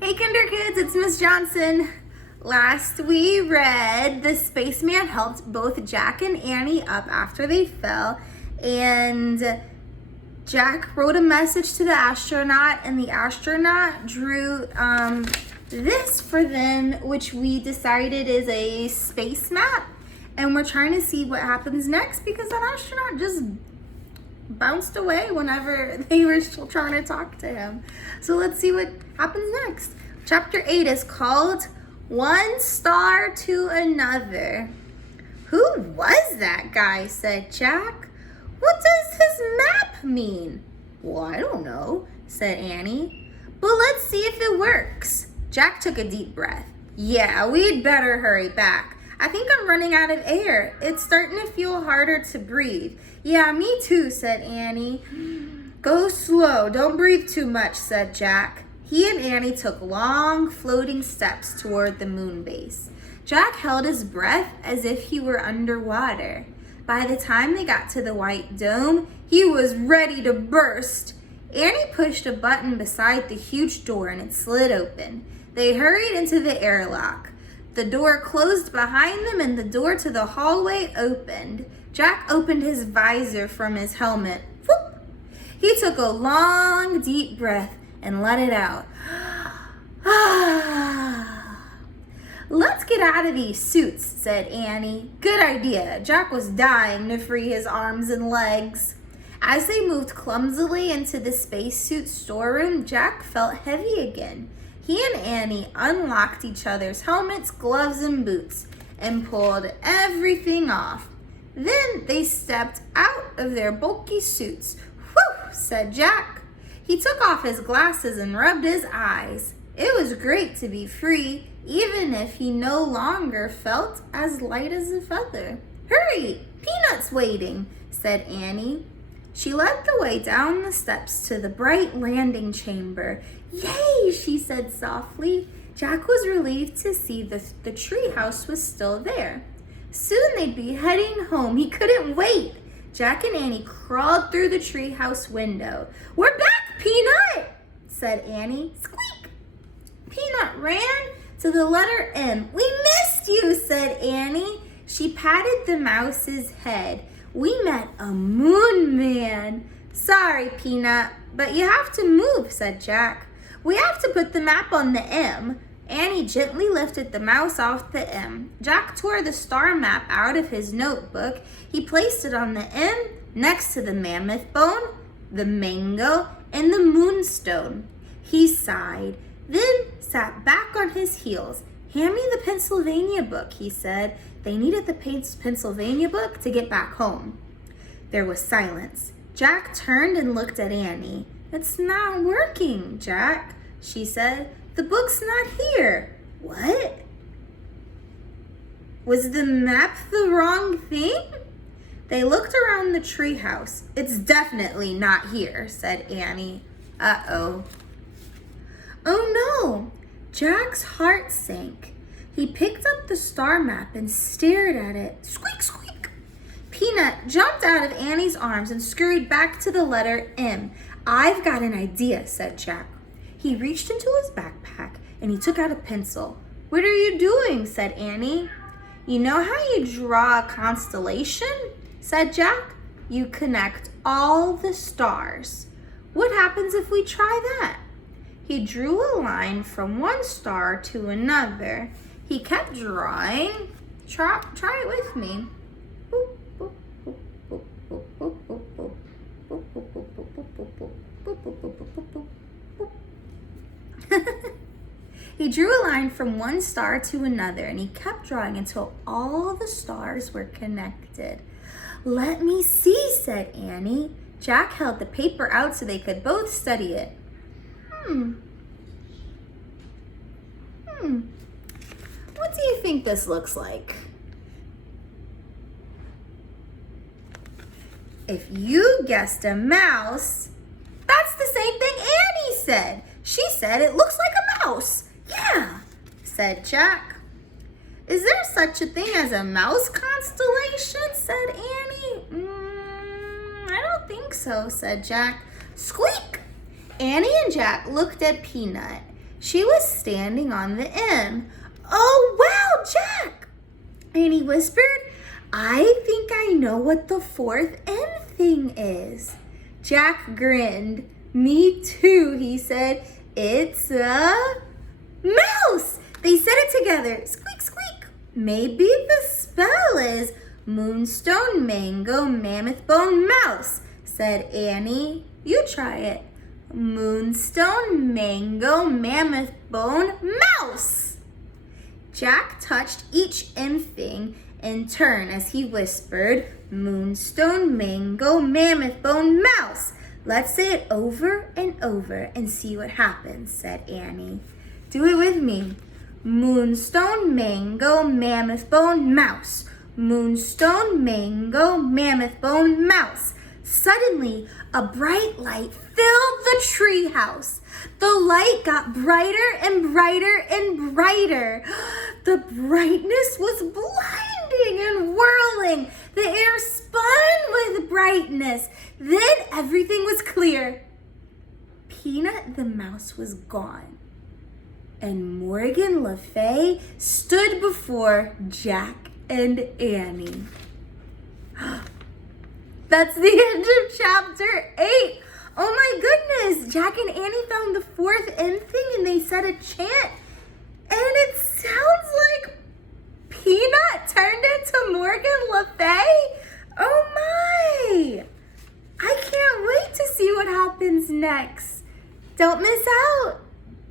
Hey Kinder Kids, it's Miss Johnson. Last we read, the spaceman helped both Jack and Annie up after they fell, and Jack wrote a message to the astronaut, and the astronaut drew this for them, which we decided is a space map, and we're trying to see what happens next because that astronaut just bounced away whenever they were still trying to talk to him. So let's see what happens next. Chapter 8 is called One Star to Another. Who was that guy? Said Jack. What does his map mean? Well, I don't know, said Annie. But let's see if it works. Jack took a deep breath. Yeah, we'd better hurry back. I think I'm running out of air. It's starting to feel harder to breathe. Yeah, me too, said Annie. Go slow. Don't breathe too much, said Jack. He and Annie took long, floating steps toward the moon base. Jack held his breath as if he were underwater. By the time they got to the white dome, he was ready to burst. Annie pushed a button beside the huge door and it slid open. They hurried into the airlock. The door closed behind them and the door to the hallway opened. Jack opened his visor from his helmet. Whoop! He took a long, deep breath and let it out. Let's get out of these suits, said Annie. Good idea. Jack was dying to free his arms and legs. As they moved clumsily into the spacesuit storeroom, Jack felt heavy again. He and Annie unlocked each other's helmets, gloves, and boots and pulled everything off. Then they stepped out of their bulky suits. Whew, said Jack. He took off his glasses and rubbed his eyes. It was great to be free, even if he no longer felt as light as a feather. Hurry, Peanut's waiting, said Annie. She led the way down the steps to the bright landing chamber. Yay, she said softly. Jack was relieved to see the tree house was still there. Soon they'd be heading home. He couldn't wait. Jack and Annie crawled through the treehouse window. We're back, Peanut, said Annie. Squeak! Peanut ran to the letter M. We missed you, said Annie. She patted the mouse's head. We met a moon man. Sorry, Peanut, but you have to move, said Jack. We have to put the map on the M. Annie gently lifted the mouse off the M. Jack tore the star map out of his notebook. He placed it on the M next to the mammoth bone, the mango, and the moonstone. He sighed, then sat back on his heels. Hand me the Pennsylvania book, he said. They needed the Pennsylvania book to get back home. There was silence. Jack turned and looked at Annie. It's not working, Jack, she said. The book's not here. What? Was the map the wrong thing? They looked around the treehouse. It's definitely not here, said Annie. Uh-oh. Oh no! Jack's heart sank. He picked up the star map and stared at it. Squeak, squeak! Peanut jumped out of Annie's arms and scurried back to the letter M. I've got an idea, said Jack. He reached into his backpack and he took out a pencil. What are you doing? Said Annie. You know how you draw a constellation? Said Jack. You connect all the stars. What happens if we try that? He drew a line from one star to another. He kept drawing. Try it with me. He drew a line from one star to another, and he kept drawing until all the stars were connected. Let me see, said Annie. Jack held the paper out so they could both study it. What do you think this looks like? If you guessed a mouse, that's the same thing Annie said. She said it looks like a mouse. Yeah, said Jack. Is there such a thing as a mouse constellation? Said Annie. I don't think so, said Jack. Squeak! Annie and Jack looked at Peanut. She was standing on the M. "Oh, wow, Jack," Annie whispered. "I think I know what the fourth M thing is." Jack grinned. "Me too," he said. "It's a mouse." They said it together. Squeak, squeak. "Maybe the spell is Moonstone, Mango, Mammoth Bone, Mouse," said Annie. "You try it." Moonstone, Mango, Mammoth Bone, Mouse. Jack touched each M thing in turn as he whispered, "Moonstone, Mango, Mammoth Bone, Mouse." "Let's say it over and over and see what happens," said Annie. "Do it with me." Moonstone, Mango, Mammoth Bone, Mouse. Moonstone, Mango, Mammoth Bone, Mouse. Suddenly, a bright light filled the treehouse. The light got brighter and brighter and brighter. The brightness was blinding and whirling. The air spun with brightness. Then everything was clear. Peanut the mouse was gone, and Morgan Le Fay stood before Jack and Annie. That's the end of chapter 8. Oh my goodness, Jack and Annie found the fourth M thing and they said a chant, and it